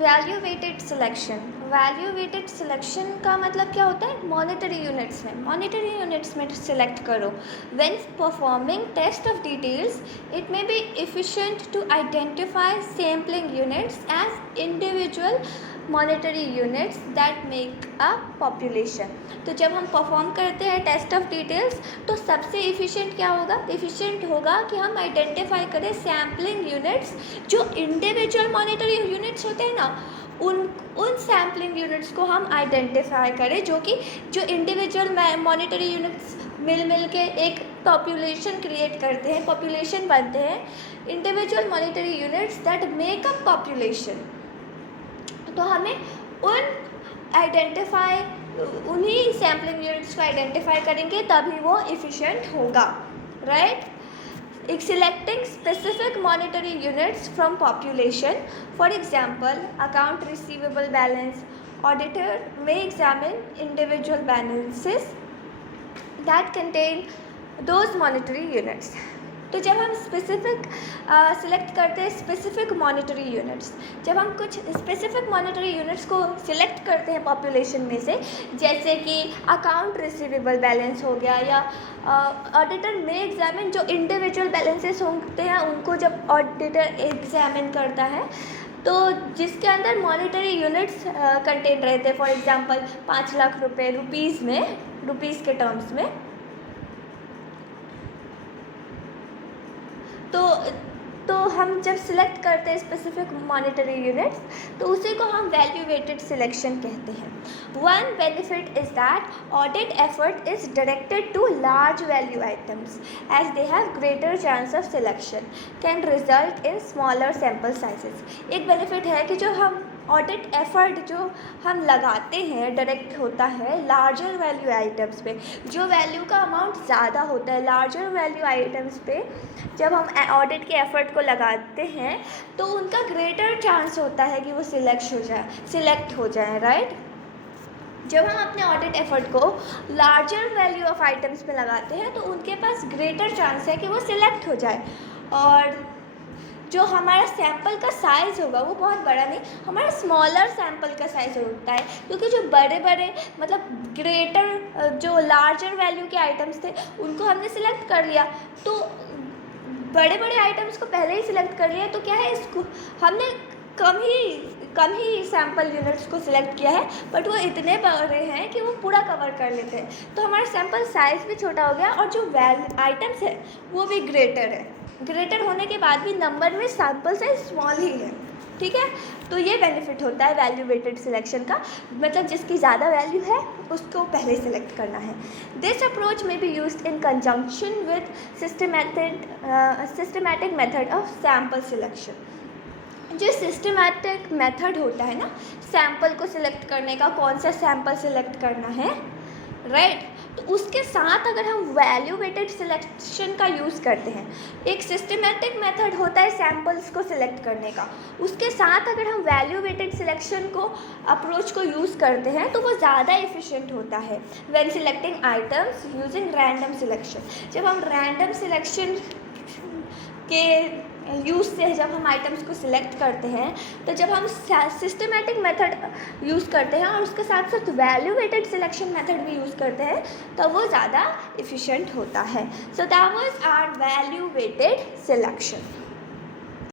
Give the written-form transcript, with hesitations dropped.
Value weighted selection का मतलब क्या होता है? मॉनेटरी यूनिट्स में सिलेक्ट करो. When performing test of details it may be efficient to identify sampling units as individual monetary units that make a population. तो जब हम परफॉर्म करते हैं टेस्ट ऑफ डिटेल्स तो सबसे एफिशिएंट क्या होगा? एफिशिएंट होगा कि हम आइडेंटिफाई करें सैम्पलिंग यूनिट्स जो इंडिविजुअल मॉनेटरी यूनिट्स होते हैं ना, उन सैम्पलिंग यूनिट्स को हम आइडेंटिफाई करें जो इंडिविजुअल मॉनेटरी यूनिट्स मिल के एक पॉपुलेशन क्रिएट करते हैं, पॉपुलेशन बनते हैं. Individual monetary units that make a population. तो हमें उन्हीं सैम्पलिंग यूनिट्स को आइडेंटिफाई करेंगे तभी वो एफिशिएंट होगा, right. Selecting specific monetary units from population. For example, account receivable balance. Auditor may examine individual balances that contain those monetary units. तो जब हम सिलेक्ट करते हैं स्पेसिफिक मॉनेटरी यूनिट्स, जब हम कुछ स्पेसिफिक मॉनेटरी यूनिट्स को सिलेक्ट करते हैं पॉपुलेशन में से, जैसे कि अकाउंट रिसीवेबल बैलेंस हो गया, या ऑडिटर में एग्जामिन जो इंडिविजुअल बैलेंसेस होते हैं उनको जब ऑडिटर एग्जामिन करता है तो जिसके अंदर मॉनेटरी यूनिट्स कंटेन रहते हैं. फॉर एग्जांपल 5 लाख रुपए रुपीज़ के टर्म्स में. तो हम जब सिलेक्ट करते हैं स्पेसिफिक मॉनेटरी यूनिट्स तो उसी को हम वैल्यू वेटेड सिलेक्शन कहते हैं. One benefit is that audit effort is directed to large value items as they have greater chance of selection can result in smaller sample sizes. एक benefit है कि जो हम ऑडिट एफर्ट जो हम लगाते हैं डायरेक्ट होता है लार्जर वैल्यू आइटम्स पे. जो वैल्यू का अमाउंट ज़्यादा होता है लार्जर वैल्यू आइटम्स पे जब हम ऑडिट के एफर्ट को लगाते हैं तो उनका ग्रेटर चांस होता है कि वो सिलेक्ट हो जाए, राइट. जब हम अपने ऑडिट एफर्ट को लार्जर वैल्यू ऑफ आइटम्स पे लगाते हैं तो उनके पास ग्रेटर चांस है कि वो सिलेक्ट हो जाए. और जो हमारा सैंपल का साइज़ होगा वो बहुत बड़ा नहीं, हमारा स्मॉलर सैंपल का साइज़ होता है, क्योंकि जो बड़े मतलब ग्रेटर जो लार्जर वैल्यू के आइटम्स थे उनको हमने सिलेक्ट कर लिया. तो बड़े आइटम्स को पहले ही सिलेक्ट कर लिया तो क्या है, इसको हमने कम ही सैम्पल यूनिट्स को सिलेक्ट किया है बट वो इतने बड़े हैं कि वो पूरा कवर कर लेते हैं. तो हमारा सैम्पल साइज़ भी छोटा हो गया और जो आइटम्स है वो भी ग्रेटर होने के बाद भी नंबर में सैम्पल साइज स्मॉल ही है, ठीक है. तो ये बेनिफिट होता है वैल्यू वेटेड सिलेक्शन का, मतलब जिसकी ज़्यादा वैल्यू है उसको पहले सिलेक्ट करना है. दिस अप्रोच में be used in conjunction with systematic method of sample selection. जो सिस्टमैटिक मेथड होता है ना सैम्पल को सिलेक्ट करने का, कौन सा सैम्पल सिलेक्ट करना है, राइट. तो उसके साथ अगर हम वैल्यू वेटेड सिलेक्शन का यूज़ करते हैं, एक सिस्टमैटिक मेथड होता है सैम्पल्स को सिलेक्ट करने का, उसके साथ अगर हम वैल्यू वेटेड सिलेक्शन को अप्रोच को यूज़ करते हैं तो वो ज़्यादा एफिशिएंट होता है. When selecting items using random selection, जब हम रैंडम सिलेक्शन के यूज़ से जब हम आइटम्स को सिलेक्ट करते हैं तो जब हम सिस्टमैटिक मेथड यूज़ करते हैं और उसके साथ साथ वैल्यू वेटेड सिलेक्शन मेथड भी यूज़ करते हैं तो वो ज़्यादा एफिशिएंट होता है. So that was our value weighted selection.